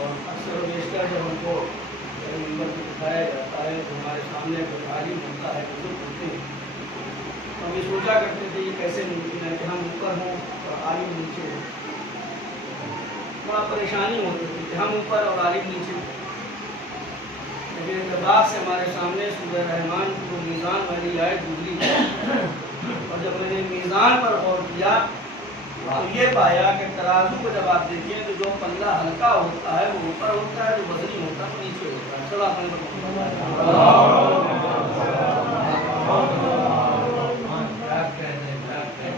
और अक्सर बेशतर जब हमको नंबर पर दिखाया जाता है तो हमारे सामने कोई आलिम होता है, बुजुर्ग होते हैं, तो हम ये सोचा करते थे ये कैसे मुमकिन है कि हम ऊपर हों और आलिम नीचे हो। बड़ा परेशानी होती थी कि हम ऊपर और आलिम नीचे। लेकिन इत्तेफाक से हमारे सामने सूरह रहमान की वो मीज़ान वाली आयत गुजरी और जब मैंने मीज़ान पर गौर किया तो ये पाया कि तराजू को जब आप देखिए तो जो पल्ला हल्का होता है वो ऊपर होता है, जो वजनी होता है वो नीचे होता है। चलो आपने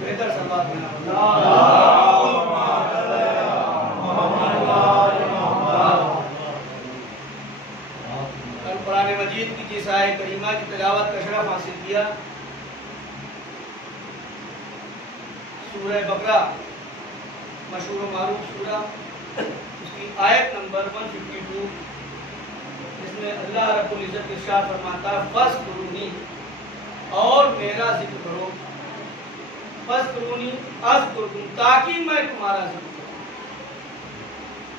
बेहतर सवाल कुरान मजीद की जिस आयत करीमा की तिलावत का शरफ हासिल किया, सूरह बकरा मशहूर मारूफ सूरा, उसकी आयत नंबर 152, जिसमें अल्लाह रब्बुल इज्जत इरशाद फरमाता है फज़कुरूनी, और मेरा जिक्र करो, फज़कुरूनी अज़कुरकुम, ताकि मैं तुम्हारा जिक्र करूं,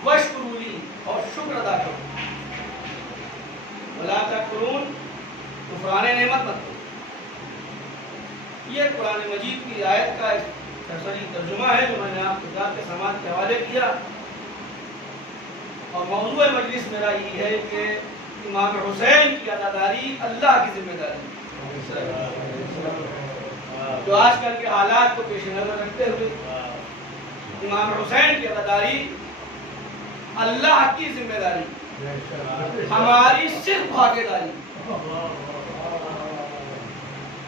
वशकुरूली, और शुक्र अदा करो, वला तकफुरून, कुफराने नेमत मत करो। ये कुरान मजीद की आयत का सरसरी तर्जुमा है जो मैंने आपको किताब के समाज के हवाले किया। और मौजूद मजलिस मेरा ये है कि इमाम हुसैन की अदादारी अल्लाह की जिम्मेदारी, जो आजकल के हालात को पेश नजर रखते हुए इमाम हुसैन की अदादारी अल्लाह की जिम्मेदारी, हमारी सिर्फ भागीदारी,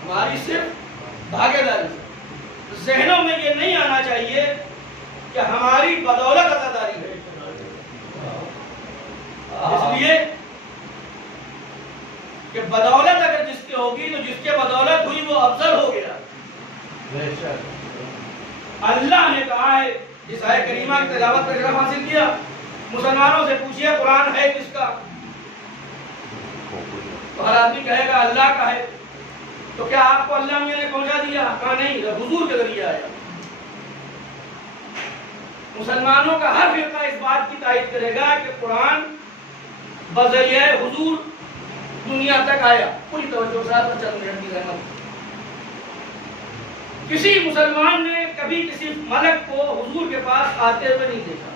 हमारी सिर्फ भागीदारी। ज़हनों में ये नहीं आना चाहिए कि हमारी बदौलत अदादारी है, इसलिए कि बदौलत अगर जिसके होगी तो जिसके बदौलत हुई वो अफजल हो गया। अल्लाह ने कहा है जिस आयत करीमा की तिलावत का शरफ हासिल किया, मुसलमानों से पूछिए कुरान है किसका, तो हर आदमी कहेगा अल्लाह का है। तो क्या आपको अल्लाह मियां ने पहुंचा दिया? कहा नहीं, हुजूर के जरिए आया। मुसलमानों का हर फिरका इस बात की तायद करेगा कि कुरान बज़रिए हुजूर दुनिया तक आया। पूरी तवज्जो के साथ चंद मिनट की रहमत। किसी मुसलमान ने कभी किसी मलक को हुजूर के पास आते हुए नहीं देखा।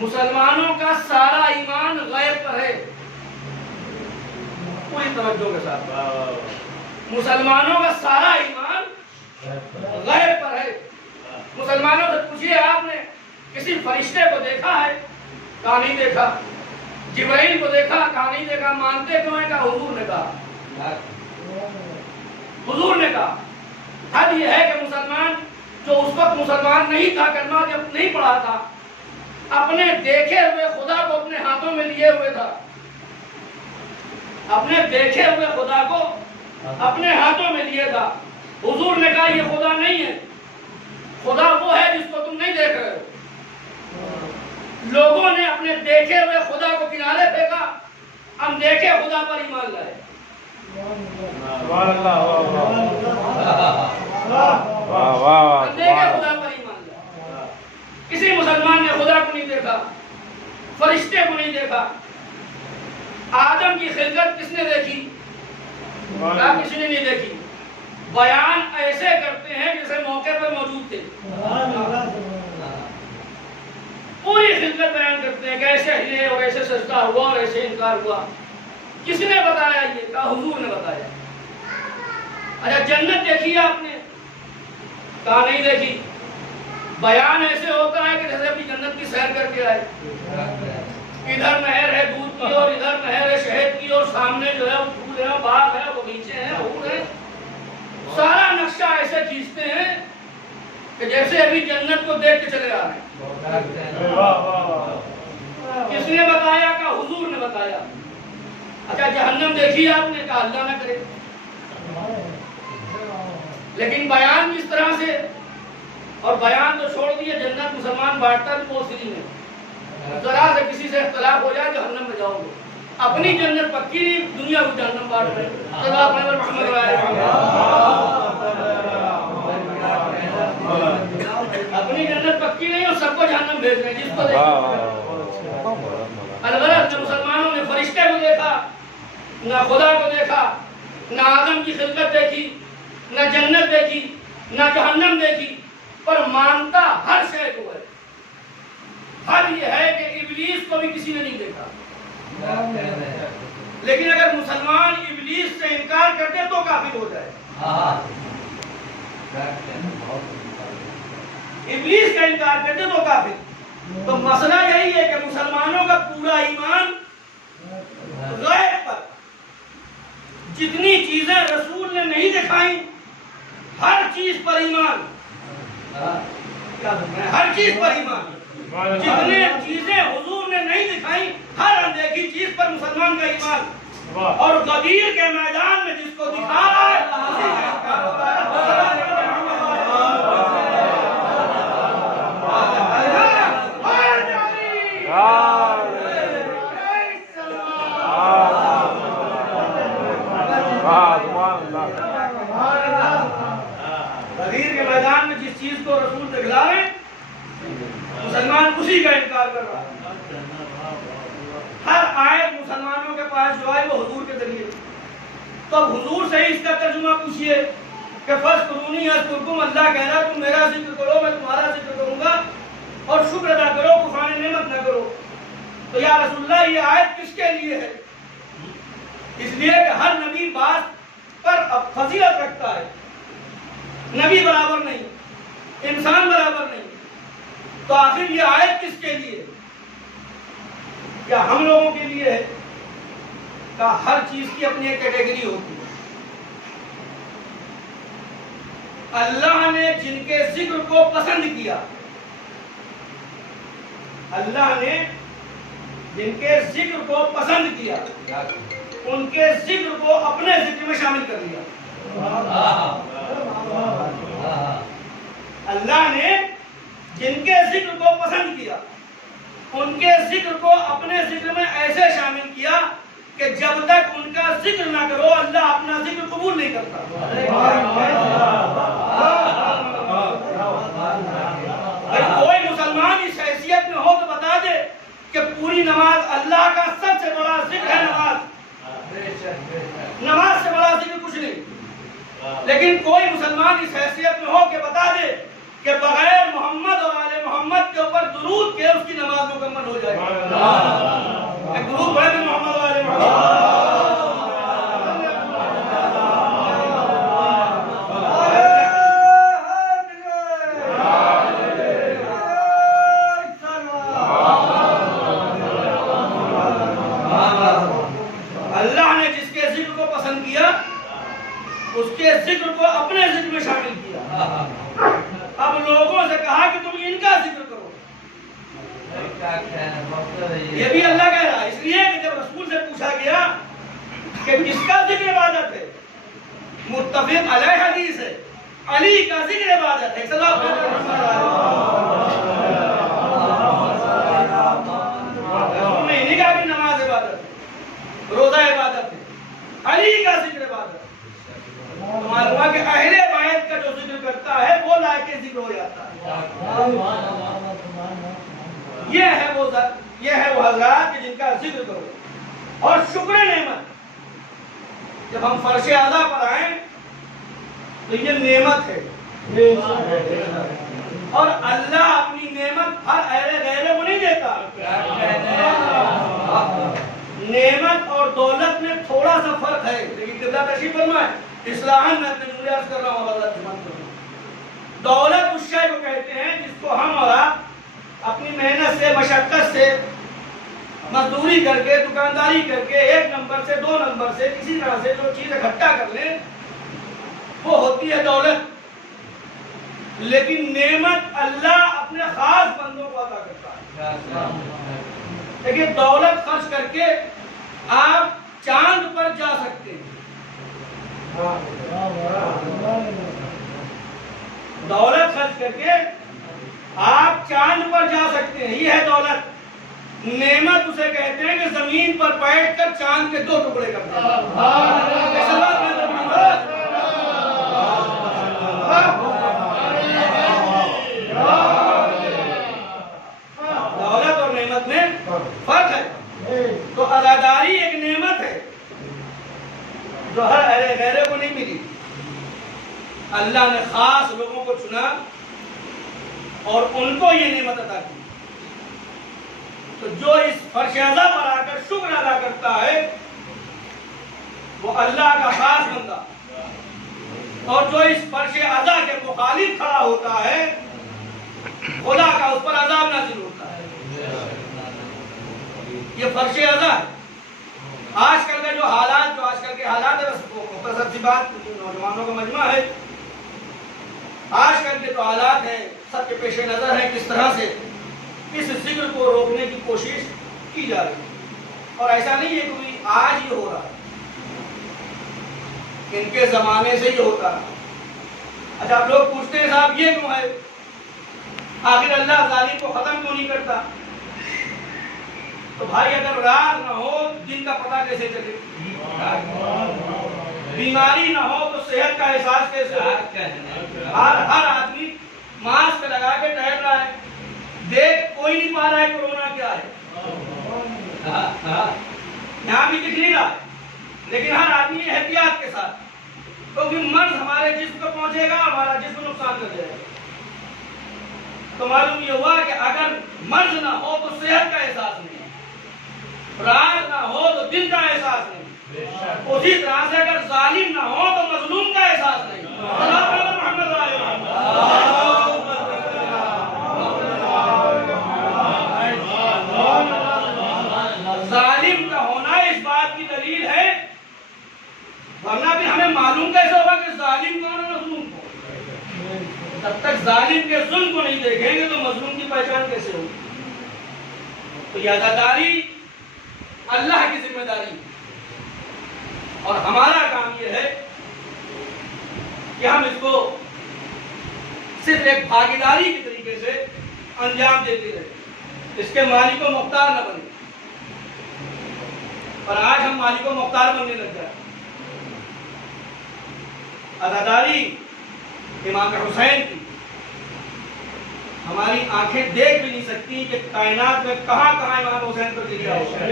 मुसलमानों का सारा ईमान गैब पर है, पूरी तवज्जो के साथ। मुसलमानों का सारा ईमान गैब पर है। मुसलमानों से पूछिए आपने किसी फरिश्ते को देखा है? कहा नहीं देखा। जिब्राइल को देखा? कहा नहीं देखा। मानते क्यों है? कहा हुजूर ने कहा। हुजूर ने कहा। हद यह है कि मुसलमान जो उस वक्त मुसलमान नहीं था, कलमा जब नहीं पढ़ा था, अपने देखे हुए खुदा को अपने हाथों में लिए हुए था। अपने देखे हुए खुदा को अपने हाथों में लिए था। हुजूर ने कहा ये खुदा नहीं है, खुदा वो है जिसको तुम नहीं देख रहे हो। लोगों ने अपने देखे हुए खुदा को किनारे फेंका, हम देखे खुदा पर ईमान लाए। हम देखे खुदा पर ईमान लाए। किसी मुसलमान ने खुदा को नहीं देखा, फरिश्ते को नहीं देखा। आदम की खिलकत किसने देखी? किसी ने नहीं देखी। बयान ऐसे करते हैं जैसे मौके पर मौजूद थे। पूरी खिलकत बयान करते हैं कि ऐसे हिले और ऐसे सजदा हुआ और ऐसे इनकार हुआ। किसने बताया? ये कहा हुजूर ने बताया। अच्छा जन्नत देखी आपने? कहा नहीं देखी। बयान ऐसे होता है कि जैसे अपनी जन्नत की सैर करके आए। इधर नहर है दूध की और इधर नहर है शहद की और सामने जो है वो फूल है, बाग है, बगीचे हैं, हूर है। सारा नक्शा ऐसे खींचते हैं कि जैसे अभी जन्नत को देख के चले आ रहे हैं। किसने बताया? का हुजूर ने बताया। अच्छा जहन्नम देखी आपने? कहा अल्लाह ना करे। लेकिन बयान किस तरह से? और बयान तो छोड़ दिए, जन्नत मुसलमान बांटता भी बहुत फ्री में। जरा से किसी से इख्तलाफ हो जाए जहन्नम में जाओगे। अपनी जन्नत पक्की नहीं, दुनिया को जहन्नम बांट रहे। अपनी जन्नत सबकी नहीं और सबको जहन्नम भेज रहे हैं जिसको अलबरत मुसलमानों ने फरिश्ते को देखा, ना खुदा को देखा, ना आदम की खिलकत देखी, ना जन्नत देखी, ना जहन्नम देखी, पर मानता हर शय को है। हर ये है कि इब्लीस को भी किसी ने नहीं देखा। लेकिन अगर मुसलमान इब्लीस से इनकार करते तो काफिर हो जाए। इब्लीस का इनकार करते तो काफिर। तो मसला यही है कि मुसलमानों का पूरा ईमान गैब पर, जितनी चीजें रसूल ने नहीं दिखाई हर चीज पर ईमान, हर चीज पर ईमान, जितने चीजें हुजूर ने नहीं दिखाई हर अनदेखी चीज पर मुसलमान का ईमान। और गदीर के मैदान में जिसको दिखा रहा है उसी का इनकार हो रहा है। गदीर के मैदान में जिस चीज को रसूल दिखला रहे मुसलमान उसी का इनकार कर रहा है। हर आयत मुसलमानों के पास जो है वो हुजूर के जरिए। तो अब हुजूर से ही इसका तर्जुमा पूछिए कि फज़्कुरूनी अज़्कुरकुम, अल्लाह कह रहा तुम मेरा जिक्र करो मैं तुम्हारा जिक्र करूंगा, और शुक्र अदा करो, कुफरान नेमत न करो। तो या रसूलुल्लाह ये आयत किसके लिए है? इसलिए कि हर नबी बात पर फजीलत रखता है, नबी बराबर नहीं, इंसान बराबर नहीं। तो आखिर ये आयत किसके लिए? क्या हम लोगों के लिए है? का हर चीज की अपनी एक कैटेगरी होती है। अल्लाह ने जिनके जिक्र को पसंद किया, अल्लाह ने जिनके जिक्र को पसंद किया उनके जिक्र को अपने जिक्र में शामिल कर लिया। अल्लाह ने जिनके जिक्र को पसंद किया उनके जिक्र को अपने जिक्र में ऐसे शामिल किया कि जब तक उनका जिक्र ना करो अल्लाह अपना जिक्र कबूल नहीं करता। कोई मुसलमान इस हैसियत में हो तो बता दे कि पूरी नमाज अल्लाह का सबसे बड़ा जिक्र है। नमाज से बड़ा जिक्र कुछ नहीं। लेकिन कोई मुसलमान इस हैसियत में हो कि बता दे कि बगैर मोहम्मद और आले मोहम्मद के ऊपर दुरूद के उसकी नमाज मुकम्मल हो जाएगी। एक दुरूद पढ़े थे मोहम्मद और आले मोहम्मद। अल्लाह ने जिसके जिक्र को पसंद किया उसके जिक्र को अपने जिक्र में शामिल किया। अब लोगों से कहा कि तुम इनका जिक्र करो, ये भी अल्लाह कह रहा है। इसलिए कि जब रसूल से पूछा गया कि किसका जिक्र इबादत है, मुत्तफिक अलैह हदीस है, अली का जिक्र इबादत है। तुमने इन्हीं कहा कि नमाज इबादत है, रोजा इबादत है, अली का जिक्र इबादत है। मालूम है कि अहले बायत का जो जिक्र करता है वो लायके जिक्र हो जाता है। ये है वो हज़रात कि जिनका जिक्र करो। और शुक्र नेमत, जब हम फर्श आज़ा पर आए तो ये नेमत है। और अल्लाह अपनी नेमत हर अहले गैरे को नहीं देता। नेमत और दौलत में थोड़ा सा फर्क है, लेकिन कितना तशरीफ फरमाए इस्लाहन में अपने मुझे अर्ज कर रहा हूँ। दौलत उस शय को कहते हैं जिसको हम और आप अपनी मेहनत से, मशक्कत से, मजदूरी करके, दुकानदारी करके, एक नंबर से, दो नंबर से, किसी तरह से जो चीज इकट्ठा कर ले वो होती है दौलत। लेकिन नेमत अल्लाह अपने खास बंदों को अता करता है। देखिए दौलत खर्च करके आप चांद पर जा सकते हैं। दौलत खर्च करके आप चांद पर जा सकते हैं, ये है दौलत। नेमत उसे कहते हैं कि जमीन पर बैठकर चांद के दो टुकड़े करते हैं। अल्लाह ने खास लोगों को चुना और उनको ये नेमत अता की। तो जो इस फर्श अज़ा पर आकर शुक्र अदा करता है वो अल्लाह का खास बंदा, और जो इस फर्श अज़ा के मुखालिफ खड़ा होता है खुदा का उस पर अज़ाब नाज़िल होता है। ये फर्श अज़ा है। आजकल के जो आजकल के हालात है, मुख्तसर सी बात, नौजवानों का मजमा है, आजकल के जो हालात हैं सबके पेश नजर है किस तरह से इस जिक्र को रोकने की कोशिश की जा रही है। और ऐसा नहीं है कि आज ही हो रहा है, इनके जमाने से ही होता है। अच्छा, आप लोग पूछते हैं साहब ये क्यों है, आखिर अल्लाह जालिम को खत्म क्यों नहीं करता? तो भाई अगर रात ना हो दिन का पता कैसे चले? बीमारी ना हो तो सेहत का एहसास कैसे हो? हर आदमी मास्क लगा के टहल रहा है, देख कोई नहीं पा रहा है कोरोना क्या है। यहाँ भी दिख नहीं रहा, लेकिन हर आदमी एहतियात के साथ, क्योंकि मर्ज हमारे जिस्म को पहुंचेगा, हमारा जिस्म नुकसान कर जाएगा। तो मालूम ये हुआ कि अगर मर्ज ना हो तो सेहत का एहसास नहीं, रात ना हो तो दिन का एहसास नहीं, उसी तरह से अगर जालिम ना हो तो मजलूम का एहसास नहीं। जालिम का होना इस बात की दलील है, वरना भी हमें मालूम कैसे होगा कि जालिम कौन है मजलूम कौन? तब तक जालिम के जुल्म को नहीं देखेंगे तो मजलूम की पहचान कैसे होगी? तो ये अज़ादारी अल्लाह की जिम्मेदारी, और हमारा काम यह है कि हम इसको सिर्फ एक भागीदारी के तरीके से अंजाम देते रहे, इसके मालिक व मुख्तार न बने। पर आज हम मालिक व मुख्तार बनने लग जाए। अज़ादारी इमाम हुसैन की हमारी आंखें देख भी नहीं सकती कि कायनात में कहां कहां इमाम हुसैन पर गिरा हुआ है।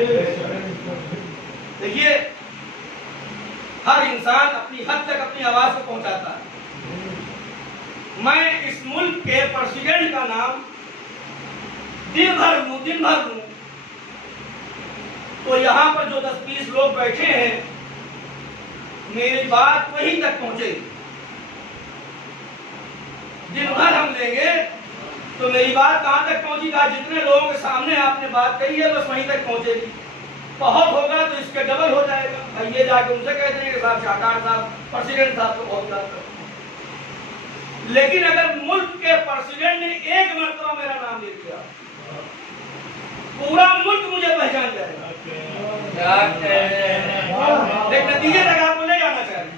देखिए, हर इंसान अपनी हद तक अपनी आवाज को पहुंचाता है। मैं इस मुल्क के प्रेसिडेंट का नाम दिन भर लूं तो यहाँ पर जो 10-20 लोग बैठे हैं मेरी बात वहीं तक पहुंचेगी। दिन भर हम लेंगे तो मेरी बात कहां तक पहुंचेगा? जितने लोगों के सामने आपने बात कही है बस वहीं तक पहुंचेगी। बहुत होगा तो इसके डबल हो जाएगा। भाई ये जाके उनसे कहते हैं कि साहब शाहकार साहब प्रेसिडेंट साहब तो बहुत ज्यादा। लेकिन अगर मुल्क के प्रेसिडेंट ने एक मरतबा मेरा नाम ले लिया पूरा मुल्क मुझे पहचान जाएगा। एक नतीजे तक आपको ले जाना चाहिए।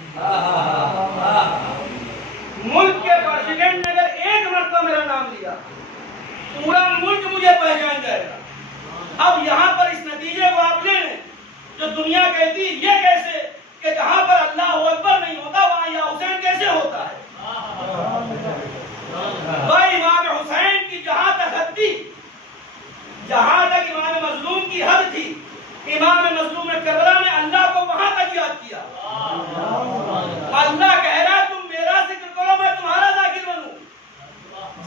मुल्क के प्रेसिडेंट ने अगर एक मरतबा मेरा नाम लिया पूरा मुल्क मुझे पहचान जाएगा। अब यहाँ पर इस नतीजे को आप ले लें, जो दुनिया कहती ये कैसे कि जहाँ पर अल्लाह अकबर नहीं होता वहाँ या हुसैन कैसे होता है। भाई इमाम हुसैन की जहाँ तक हद थी, जहाँ तक इमाम मजलूम की हद थी, इमाम मजलूम करबला ने अल्लाह को वहाँ तक याद किया। अल्लाह कह रहा तुम मेरा जिक्र करो मैं तुम्हारा जाकिर बनूं।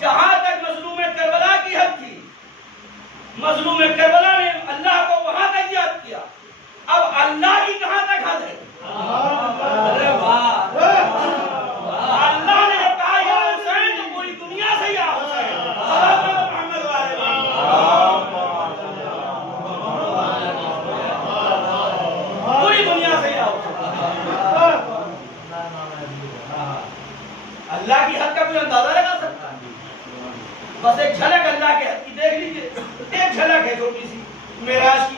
जहाँ तक मजलूम करबला की हद थी, मजलूम करबला ने अल्लाह को वहां तक याद किया। अब अल्लाह की कहां तक हद है? अरे वाह, अल्लाह ने कहा या हुसैन तो पूरी दुनिया से या हुसैन मोहम्मद वाले पूरी दुनिया से या अल्लाह की हद का कोई अंदाजा लगा सकता है? बस एक झलक अल्लाह के हद की देख लीजिए। एक झलक है छोटी सी मेराज की,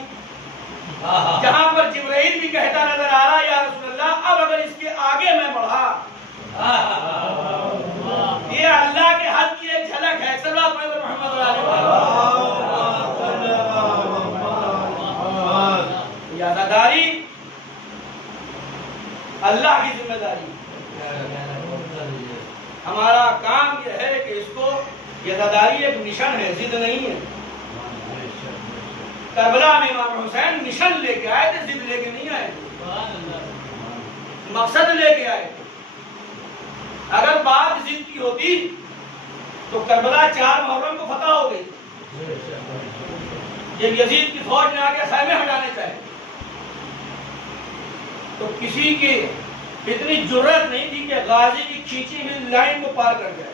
जहां पर जिब्राइल भी कहता नजर आ रहा या रसूलल्लाह अब अगर इसके आगे मैं बढ़ा, ये अल्लाह के हद की एक झलक है। सल्लल्लाहु अलैहि वसल्लम। ये अज़ादारी अल्लाह की जिम्मेदारी। हमारा काम यह है कि इसको, ये अज़ादारी एक मिशन है, जिद नहीं है। करबला में इमाम हुसैन मिशन लेके आए थे, जिद लेके नहीं आए, मकसद लेके आए। अगर बात जिद की होती तो करबला 4 मुहर्रम को फतह हो गई। जब यजीद की फौज ने आके खैमे हटाने चाहे तो किसी की इतनी जुर्रत नहीं थी कि गाजी की खींची हुई लाइन को पार कर जाए।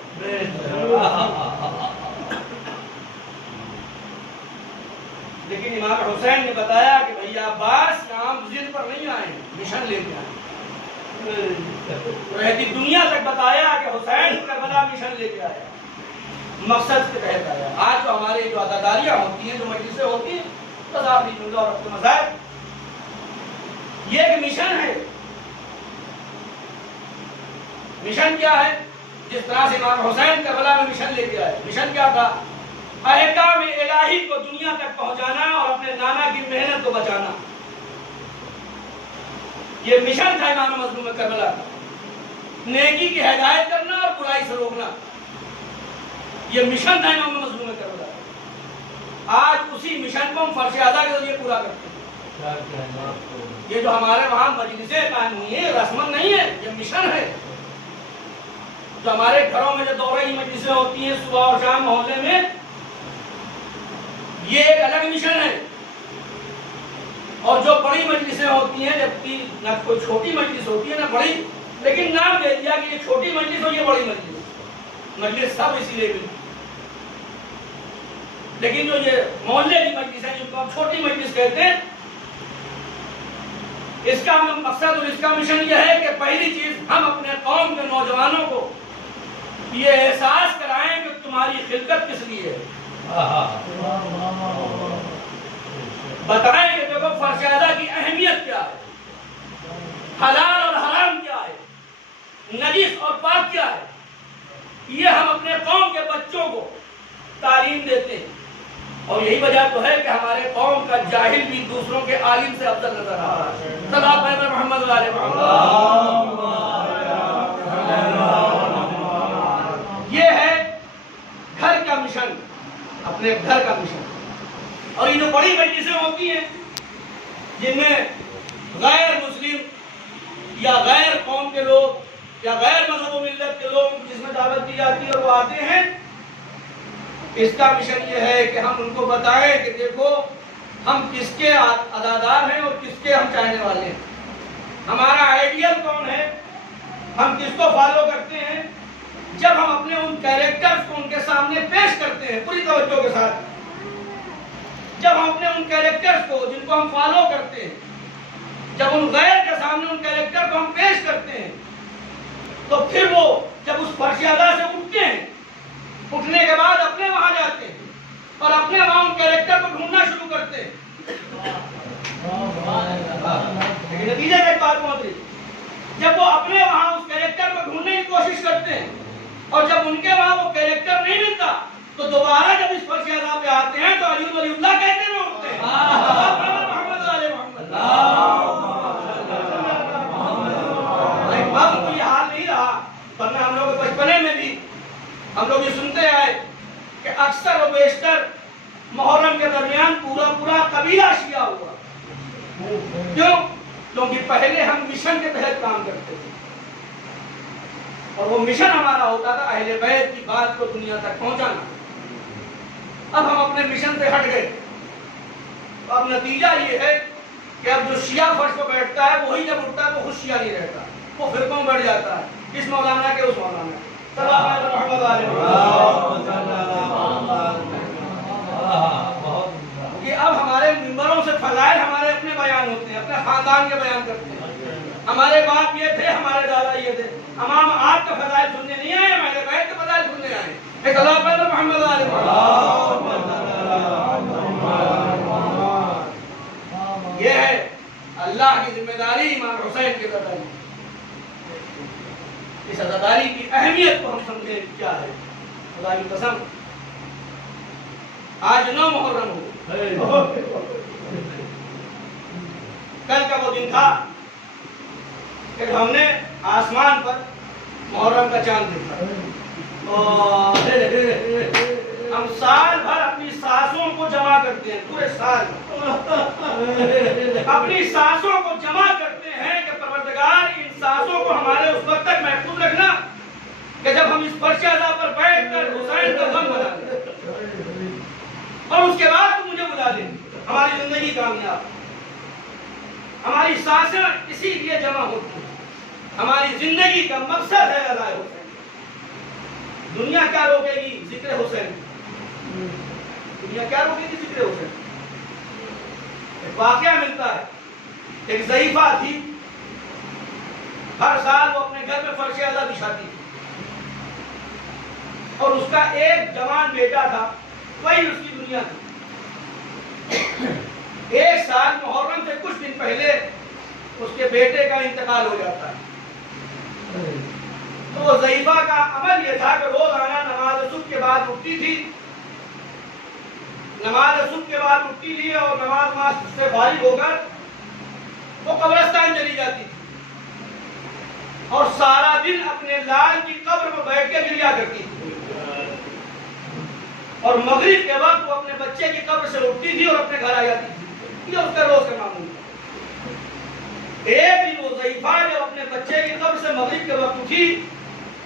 लेकिन इमाम हुसैन ने बताया कि भैया अब्बास काम जिद पर नहीं आए, मिशन लेके आए। रहती दुनिया तक बताया कि हुसैन करबला मिशन लेके आया, मकसद के तहत आया। आज तो हमारे जो अदादारियां होती हैं, जो मजलिसें होती हैं, बस आप नहीं और अपने मजाक, ये एक मिशन है। मिशन क्या है? जिस तरह से इमाम हुसैन करबला में मिशन लेके आए, मिशन क्या था? अहकाम इलाही को दुनिया तक पहुंचाना और अपने नाना की मेहनत को बचाना। ये मिशन था इमाम मजलूम करबला का। नेकी की हिदायत करना और बुराई से रोकना, ये मिशन था इमाम मजलूम करबला। आज उसी मिशन को हम फर्श अदा के जरिए पूरा करते हैं। ये जो हमारे वहां मजलिसें कायम हुई है, रस्मन नहीं है, ये मिशन है। जो हमारे घरों में जो दौराई मजलिसें होती हैं सुबह और शाम मोहल्ले में, ये एक अलग मिशन है। और जो बड़ी मजलिसें होती हैं, जबकि न कोई छोटी मजलिस होती है ना बड़ी, लेकिन नाम दे दिया कि ये छोटी मजलिस और ये बड़ी मजलिस, मजलिस सब इसीलिए मिली। लेकिन जो ये मोहल्ले की मजलिस है, जिनको हम छोटी मजलिस कहते हैं, इसका मकसद और इसका मिशन यह है कि पहली चीज हम अपने कौम के नौजवानों को ये एहसास कराएं कि तुम्हारी खिलकत किस लिए है। बताएं कि देखो फर्शादा की अहमियत क्या है, हलाल और हराम क्या है, नजीस और पाक क्या है। ये हम अपने कौम के बच्चों को तालीम देते हैं। और यही वजह तो है कि हमारे कौम का जाहिल भी दूसरों के आलिम से अफजल नजर आ रहा है। सल्लल्लाहु अलैहि मोहम्मद वाले ये है घर का मिशन, अपने घर का मिशन। और ये जो बड़ी मजलिसें होती हैं जिनमें गैर मुस्लिम या गैर कौम के लोग या गैर मजहब और मिल्लत के लोग जिसमें दावत दी जाती है और वो आते हैं, इसका मिशन ये है कि हम उनको बताएं कि देखो हम किसके अदादार हैं और किसके हम चाहने वाले हैं, हमारा आइडियल कौन है, हम किसको फॉलो करते हैं। जब हम अपने उन कैरेक्टर्स को उनके सामने पेश करते हैं पूरी तवज्जो के साथ, जब हम अपने उन कैरेक्टर्स को जिनको हम फॉलो करते हैं, जब उन गैर के सामने उन कैरेक्टर को हम पेश करते हैं, तो फिर वो जब उस फर्शियादा से उठते हैं, उठने के बाद अपने वहां जाते हैं और अपने वहां उन कैरेक्टर को ढूंढना शुरू करते हैं। नतीजे में एक बात पहुंच रही, जब वो अपने वहां उस कैरेक्टर को ढूंढने की कोशिश करते हैं और जब उनके वहां वो कैरेक्टर नहीं मिलता, तो दोबारा जब इस फर्शियादा पे आते हैं तो अली वलीउल्लाह कहते हुए उठते हैं। मोहम्मद वाले मोहम्मद। अब तो ये हाल नहीं रहा, वरना हम लोग बचपने में भी हम लोग ये सुनते आए कि अक्सर और बेशतर मुहर्रम के दरमियान पूरा कबीला शिया हुआ। क्यों? क्योंकि पहले हम मिशन के तहत काम करते थे और वो मिशन हमारा होता था अहले बैत की बात को दुनिया तक पहुंचाना। अब हम अपने मिशन से हट गए, तो अब नतीजा ये है कि अब जो शिया फर्श पर बैठता है वही जब उठता है तो खुद शिया नहीं रहता, वो फिरकों में बढ़ जाता है, इस मौलाना के उस मौलाना के। कि अब हमारे मिंबरों से फजाइल हमारे अपने बयान होते हैं, अपने खानदान के बयान करते हैं। हमारे बाप ये थे, हमारे दादा ये थे, हम आपका फजाइल सुनने नहीं आए, हमारे बैठ के फजाइल सुनने आए। एक अल्लाह पर मोहम्मद वाले ये है अल्लाह की जिम्मेदारी, इमाम हुसैन की जिम्मेदारी। इस अदादारी की अहमियत को हम समझे क्या है। खुदा की कसम आज 9 मुहर्रम हो, कल का वो दिन था कि हमने आसमान पर मुहर्रम का चांद देखा। हम साल भर अपनी सांसों को जमा करते हैं, पूरे साल अपनी सांसों को जमा करते हैं कि परवरदिगार इन सांसों को हमारे उस वक्त तक महफूज रखना कि जब हम इस फर्श अज़ा पर बैठकर हुसैन का गम मना लें और उसके बाद तुम मुझे बुला ले, हमारी जिंदगी कामयाब। हमारी सांसें इसीलिए जमा होती है, हमारी जिंदगी का मकसद है अज़ाए हुसैन। दुनिया क्या रोकेगी? जिक्र हुसैन। दुनिया क्या रोकेगी? जिक्र हुसैन। एक वाकया मिलता है, एक ज़ईफा थी, हर साल वो अपने घर में फर्श अज़ा बिछाती थी और उसका एक जवान बेटा था, वही उसकी दुनिया थी। एक साल मुहर्रम से कुछ दिन पहले उसके बेटे का इंतकाल हो जाता है। तो ज़ईफा का अमल यह था कि रोजाना नमाज सुबह के बाद उठती थी, नमाज सुबह के बाद उठती थी और नमाज से फारिग होकर वो कब्रिस्तान चली जाती थी और सारा दिन अपने लाल की कब्र में बैठ के गिरिया करती थी। और मगरिब के वक्त वो अपने बच्चे की कब्र से उठती थी और अपने घर आ जाती थी। ये उसका रोज का मामूल था। एक दिन वो ज़ईफा जब अपने बच्चे की कब्र से मगरिब के वक्त उठी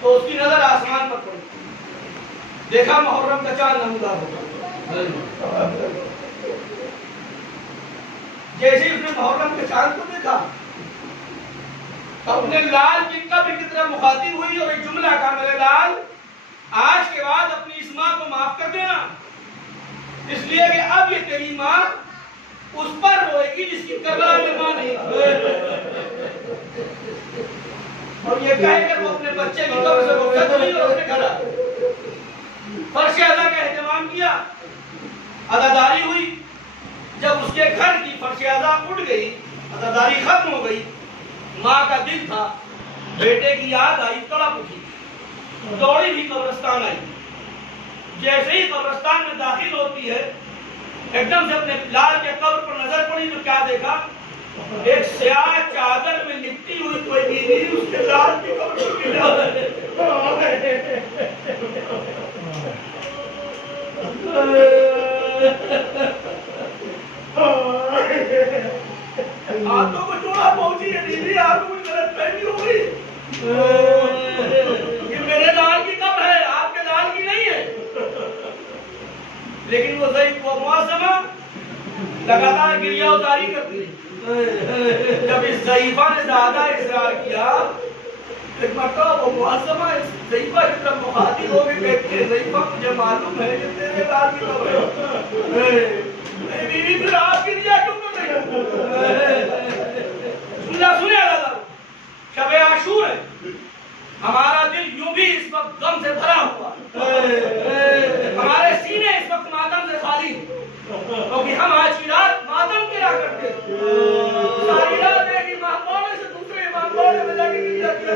तो उसकी नजर आसमान पर पड़ी, देखा मुहर्रम का चांद नमूदार होगा। जैसे ही उसने मुहर्रम के चांद को देखा अपने लाल की कब्र की तरफ मुखातिब हुई और एक जुमला कहा, मेरे लाल आज के बाद अपनी इस माँ को माफ कर देना, इसलिए कि अब ये तेरी माँ उस पर रोएगी जिसकी करबला में माँ नहीं थी। और ये कहकर वो अपने बच्चे की कब्र से रुखसत हुई और अपने घर आ गई। फर्श अज़ा का एहतमाम किया, अज़ादारी हुई। जब उसके घर की फर्श अज़ा उठ गई, अज़ादारी खत्म हो गई, माँ का दिल था, बेटे की याद आई, तड़प उठी, दौड़ी भी कब्रिस्तान आई। जैसे ही कब्रिस्तान में दाखिल होती है, एकदम से अपने लाल के कब्र पर नजर पड़ी तो क्या देखा? एक स्याह चादर में लिपटी हुई कोई बीवी उसके लाल की कब्र पर गिरा है। आंखों को चोड़ा पहुंची है बीवी, आंखों को गलतफहमी हो गई। ये मेरे लाल की कब्र है, आपके लाल की नहीं है। लेकिन वो मुआज़मा लगातार गिरिया उतारी करती। जब इस ज़ईफा ने ज्यादा इसरार किया, एक मरतबा वो मुआज़मा इस ज़ईफा की तरफ मुखातिब हो गई, कहती है, ज़ईफा मुझे मालूम है कि तेरे लाल की कब्र है, मेरी बीवी फिर आप गिरिया क्यों कर रही है? सुने शब आशूर है, हमारा दिल यूं भी इस वक्त गम से भरा हुआ, हमारे सीने इस वक्त मातम से खाली, क्योंकि हम आज की रात मातम किया करते सारी रात एक इमाम पौने से दूसरे इमाम पौने में जाके गिरिया किया।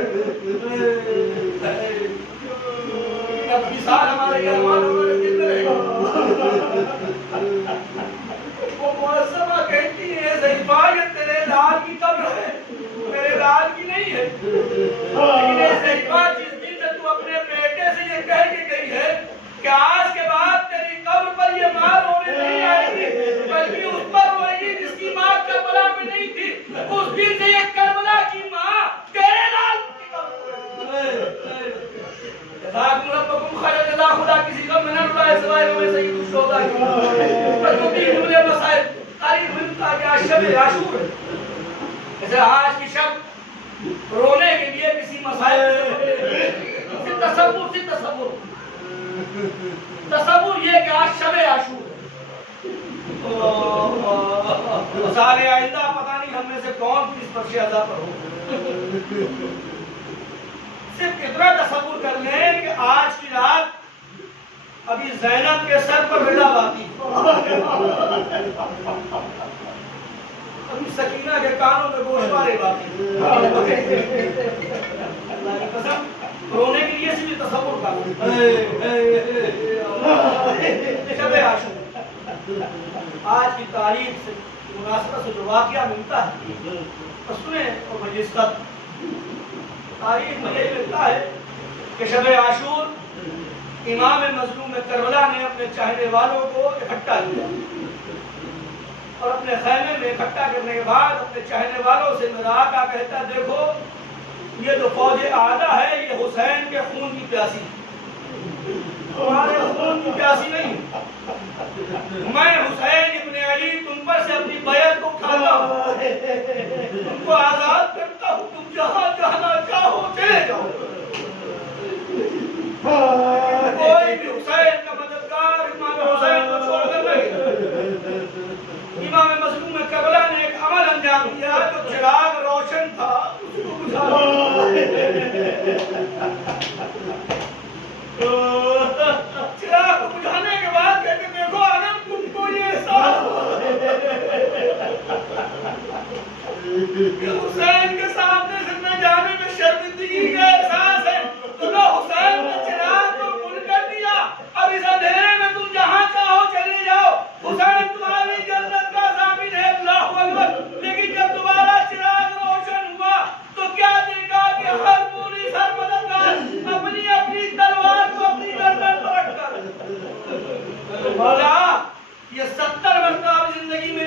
साल हमारे अरमान हमारे दिल में रहेगा। वो मुअज़्ज़मा कहती है, ज़ईफा ये तेरे लाल की कब्र है, मेरे लाल की नहीं है। लेकिन ज़ईफा जिस दिन से तू अपने बेटे से ये कह के गई है कि आज के बाद तेरी कब्र पर ये माँ रोने नहीं आएगी, बल्कि उस पर रोएगी जिसकी माँ करबला में नहीं थी, उस दिन से ये करबला की माँ तेरे लाल की खुदा किसी को मिला सिवाय सही शोधा मसाइल तारीफ मिलता कि आज शब आशूर है। जैसे आज की शब रोने के लिए किसी मसाइल तसव्वुर ये कि आज शब आशूर है। साले आइंदा पता नहीं हम में से कौन किस फर्श अज़ा पर हो। सिर्फ इतना तसव्वुर कर लें कि आज की रात अभी ज़ैनब के सर पर रिदा बाकी, अभी सकीना के कानों में गोशवारे बाकी। अल्लाह की कसम, रोने के लिए सिर्फ तसव्वुर कर शब आशूर आज की तारीख से मुनासिबत से जो वाक़या मिलता है तो सुने और मजलिस का तारीख में यही मिलता है कि शब आशूर इमाम मज़लूम करबला ने अपने चाहने वालों को इकट्ठा किया और अपने खैमे में इकट्ठा करने के बाद अपने चाहने वालों से मेरा आका कहता, देखो ये जो फौज आदा है ये हुसैन के खून की प्यासी, तुम्हारे खून की प्यासी नहीं। मैं हुसैन इब्ने अली तुम पर से अपनी बैत को उठाता हूँ, तुमको आजाद करता हूँ, तुम जहाँ जाना चाहो चले जाओ। कोई भी हुसैन का मददगार इमाम हुसैन को छोड़कर नहीं। इमाम मज़लूम करबला ने एक अमल अंजाम दिया, जो चिराग रोशन था उसको बुझा चिराग को बुझाने के बाद कहते देखो आदम तुमको ये एहसास हुसैन के सामने से न जाने में शर्मिंदगी का एहसास है, तो ना हुसैन ने चिराग को बुझ कर दिया। अब इस अंधेरे में तुम जहां चाहो चले जाओ, हुसैन तुम्हारी जन्नत का ज़ामिन है। अल्लाहु अकबर। लेकिन जब दोबारा चिराग रोशन हुआ तो क्या देखा कि हर पुलिस हर मददगार अपनी अपनी तलवार को अपनी गर्दन पर रखकर बोला ये 70 मरतबा जिंदगी में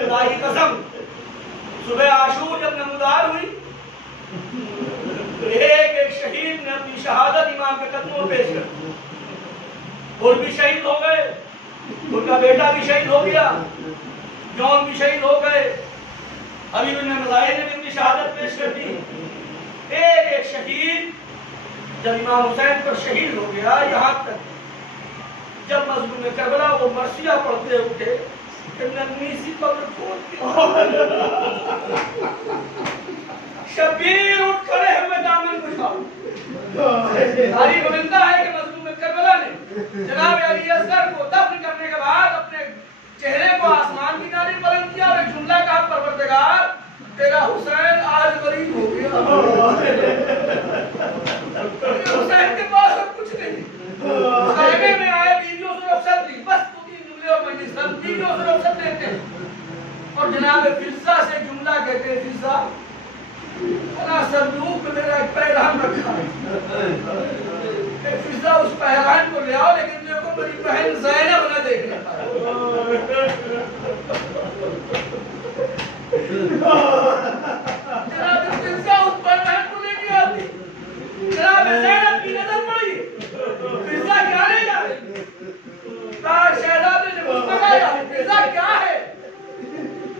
खुदा की कसम सुबह आशूर जब नमूदार हुई एक एक शहीद ने अपनी शहादत इमाम के कदमों में पेश कर। और भी शहीद हो गए, उनका बेटा भी शहीद हो गया, जौन भी शहीद हो गए, हबीब इब्न मज़ाहिर ने भी उनकी शहादत पेश कर दी। एक एक शहीद जब इमाम हुसैन पर शहीद हो गया, यहाँ तक जब मज़लूम करबला वो मरसिया पढ़ते उठे नन्ही सी कब्र खोद के शबीर उठ खड़े हुए दामन बुझाओ। तारीख मिलता है कि मज़लूम करबला ने जनाब अली असगर को दफन करने के बाद अपने चेहरे को आसमान की जानिब बुलंद किया और एक जुमला कहा, परवरदिगार तेरा हुसैन आज गरीब हो गया। हुसैन के पास अब कुछ नहीं, खाने में आए बीवियों से रुखसत दी, बस 2-3 जुमले और मजलिस खत्म, बीवियों से रुखसत देते हैं और जनाब फिज़ा से जुमला कहते हैं, फिज़ा बड़ा संदूक में मेरा एक पैगाम रखा है, फिज़ा उस पैगाम को ले आओ, लेकिन मेरे को मेरी बहन ज़ैनब न देखने पाए। जनाब फिज़ा उस पैगाम को लेके आती, जनाब ज़ैनब की नजर पड़ी, फिज़ा क्या ले जा रही? शहजादे ने पूछा फिज़ा क्या है?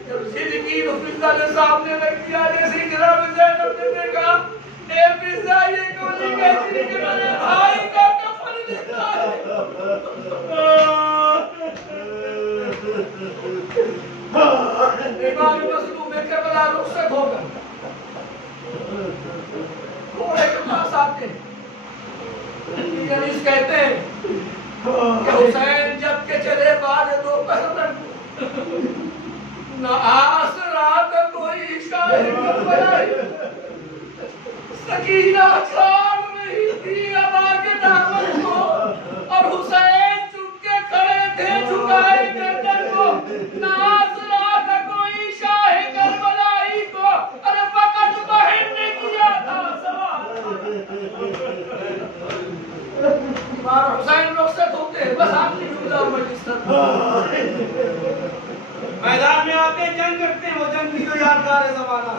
जब जिद की तो फिज़ा ने सामने रख दिया, जैसे जनाब ज़ैनब ने देखा, ए फिज़ा ये गोली कहती है कि मेरे भाई का कफन लिखा है। इमाम मज़लूम करबला रुखसत होकर घोड़े के पास आते हैं, कहते हैं कि हुसैन जब के चले बाद दोपहर तक न आसरात कोई शाहिद बनाई, सकीना छाड़ रही थी अबा के दामन को और हुसैन चुपके खड़े थे झुकाए गर्दन को। न आसरात कोई शाहिद बनाई को, अरे फकत बहन ने किया था सवाल। हुसैन रुखसत होते हैं, बस आखिरी जुमला मजलिस मैदान में आते हैं, जंग करते हैं, वो जंग भी तो यादगार है ज़माना।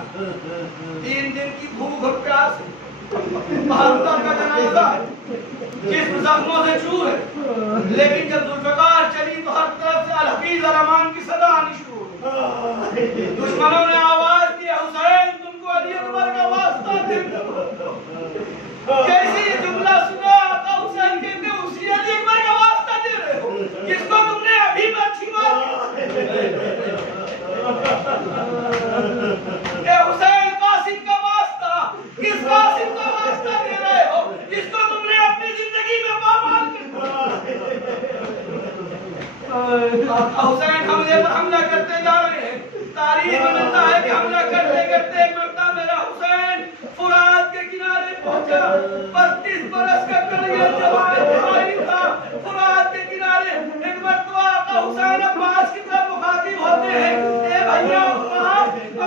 3 दिन की भूख और प्यास, बहादुर का जनाजा, जिस्म जख्मों से चूर है, लेकिन जब जुल्फ़िकार चली तो हर तरफ से अल-हफ़ीज़ अल-अमान की सदा आनी शुरू हुई। दुश्मनों ने आवाज दी, हुसैन तुमको अली अकबर का वास्ता दे। जैसे ये जुमला सुना आता हुसैन कहते उसी अली अकबर का वास्ता दे रहे हो जिसको तुमने अभी मच्छी मारी। हुसैन कासिम का वास्ता, किस कासिम का वास्ता दे रहे हो जिसको तुमने अपनी जिंदगी में पामाल कर दिया। हुसैन हमले पर हमला करते जा रहे हैं। तारीख में मिलता है कि हमला करते करते एक मरतबा मेरा हुसैन फुरात के किनारे पहुंचा। 32 बरस का कलिया जवान भाई था। फुरात के किनारे एक मरतबा का हुसैन अब्बास की तरफ मुखातिब होते हैं, ए भैया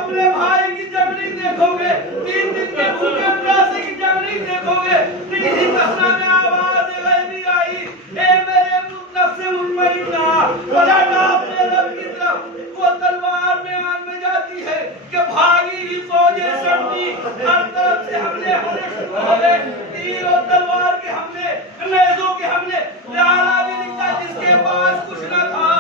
अपने भाई की जंग नहीं देखोगे, 3 दिन के भूखे प्यासे की जंग नहीं देखोगे। इसी कसना में आवाज गैबी आई, ए मेरे नफ्से मुतमइन्ना पलट अपने रब की तरफ। वो तलवार में आन में जाती है कि भागी ही फौज हर तरफ से हमले होने शुरू हो गए, तीर और तलवार के हमले, नेज़ों के हमले। लाला भी निकला जिसके पास कुछ न था,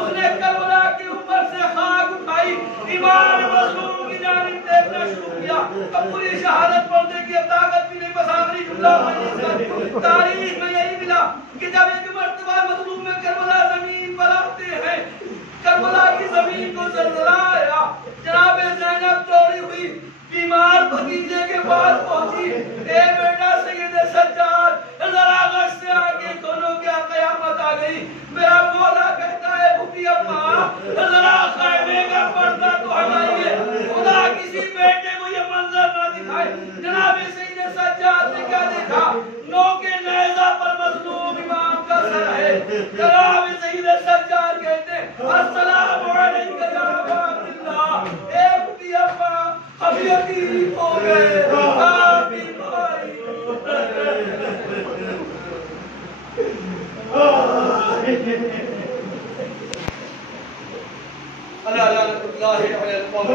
उसने करबला के ऊपर से खाक उठाई, इमाम मज़लूम की जानिब देखना शुरू किया। अब पूरी शहादत पढ़ने की अब ताकत भी नहीं, बस आखिरी जुमला तारीख में यही मिला कि जब एक मर्तबा मज़लूम में करबला जमीन पर आते हैं, करबला की जमीन को जलजला आया। जनाब ज़ैनब दौड़ी हुई बीमार भतीजे के पास पहुंची। ए बेटा सैयद सज्जाद, जरा गश से आगे खोलो, क्या कयामत आ गई। मेरा मौला कहता है भूखी अम्मा, जरा खैमे का पर्दा तो हटाइए, खुदा किसी बेटे को ये मंजर ना दिखाए। जनाब सैयद सज्जाद ने क्या देखा, नौ के नेज़ा पर मज़लूम इमाम का सर है। जनाब सैयद सज्जाद कहते हैं अस्सलामु अलैका या अबा अब्दुल्लाह। ए भूखी अम्मा हम यतीम हो गए, आप बीमारी अला लानतुल्लाहि अलल कौम